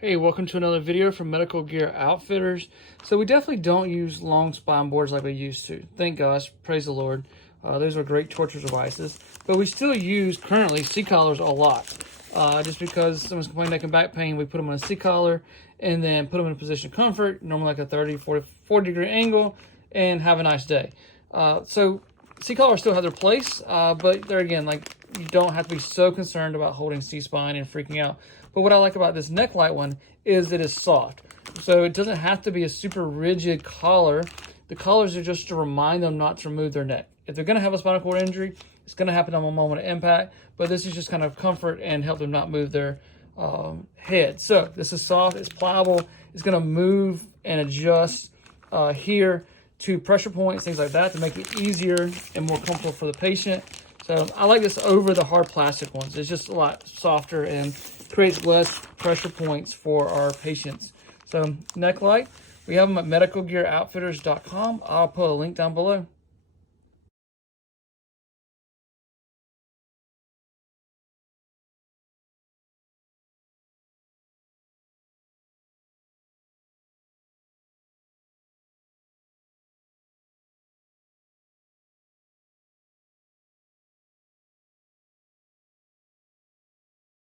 Hey, welcome to another video from Medical Gear Outfitters. So we definitely don't use long spine boards like we used to. Thank gosh, praise the Lord. Those are great torture devices. But we still use currently C-collars a lot. Just because someone's complaining neck and back pain, we put them on a C-collar and then put them in a position of comfort, normally like a 30, 40 degree angle, and have a nice day. So C-collars still have their place, but there again, like, you don't have to be so concerned about holding C-spine and freaking out. But what I like about this Necklite one is it is soft. So it doesn't have to be a super rigid collar. The collars are just to remind them not to remove their neck. If they're gonna have a spinal cord injury, it's gonna happen on a moment of impact, but this is just kind of comfort and help them not move their head. So this is soft, it's pliable, it's gonna move and adjust here to pressure points, things like that, to make it easier and more comfortable for the patient. So I like this over the hard plastic ones. It's just a lot softer and creates less pressure points for our patients. So Necklite, we have them at medicalgearoutfitters.com. I'll put a link down below.